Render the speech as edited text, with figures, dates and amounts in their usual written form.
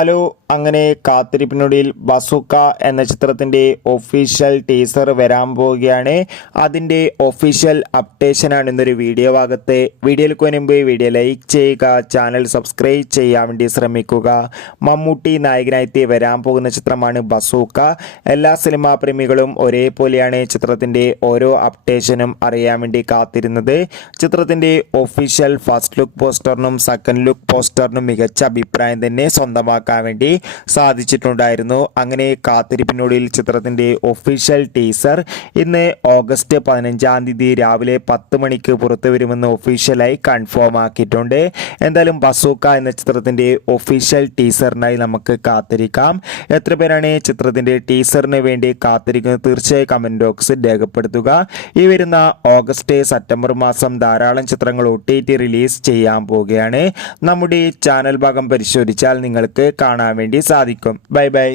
Hello, അങ്ങനെ കാത്തിരിപ്പിനൊടുവിൽ bazooka എന്ന ചിത്രത്തിൻ്റെ ഒഫീഷ്യൽ ടീസർ വരാൻ പോവുകയാണ്. അതിൻ്റെ ഒഫീഷ്യൽ അപ്ഡേഷനാണ് ഇന്നൊരു വീഡിയോ ഭാഗത്ത്. വീഡിയോയിലേക്ക് മുൻപ് വീഡിയോ ലൈക്ക് ചെയ്യുക, ചാനൽ സബ്സ്ക്രൈബ് ചെയ്യാൻ വേണ്ടി ശ്രമിക്കുക. മമ്മൂട്ടി നായകനായി വരാൻ പോകുന്ന ചിത്രമാണ് ബസൂക്ക. എല്ലാ സിനിമാ പ്രേമികളും ഒരേപോലെയാണ് ചിത്രത്തിൻ്റെ ഓരോ അപ്ഡേഷനും അറിയാൻ വേണ്ടി കാത്തിരുന്നത്. ചിത്രത്തിൻ്റെ ഒഫീഷ്യൽ ഫസ്റ്റ് ലുക്ക് പോസ്റ്ററിനും സെക്കൻഡ് ലുക്ക് പോസ്റ്ററിനും മികച്ച അഭിപ്രായം തന്നെ സ്വന്തമാക്കാൻ വേണ്ടി സാധിച്ചിട്ടുണ്ടായിരുന്നു. അങ്ങനെ കാത്തിരിപ്പിനൊടുവിൽ ചിത്രത്തിന്റെ ഒഫീഷ്യൽ ടീസർ ഇന്ന് ഓഗസ്റ്റ് 15-ാം തീയതി രാവിലെ 10 മണിക്ക് പുറത്തു വരുമെന്ന് ഒഫീഷ്യലായി കൺഫേം ആക്കിയിട്ടുണ്ട്. എന്തായാലും ബസൂക്ക എന്ന ചിത്രത്തിന്റെ ഒഫീഷ്യൽ ടീസറിനായി നമുക്ക് കാത്തിരിക്കാം. എത്ര പേരാണ് ചിത്രത്തിന്റെ ടീസറിന് വേണ്ടി കാത്തിരിക്കുന്നത്? തീർച്ചയായും കമന്റ് ബോക്സിൽ രേഖപ്പെടുത്തുക. ഈ വരുന്ന ഓഗസ്റ്റ് സെപ്റ്റംബർ മാസം ധാരാളം ചിത്രങ്ങൾ OTT റിലീസ് ചെയ്യാൻ പോവുകയാണ്. നമ്മുടെ ചാനൽ ഭാഗം പരിശോധിച്ചാൽ നിങ്ങൾക്ക് കാണാൻ വേണ്ടി സാധിക്കും. Bye bye.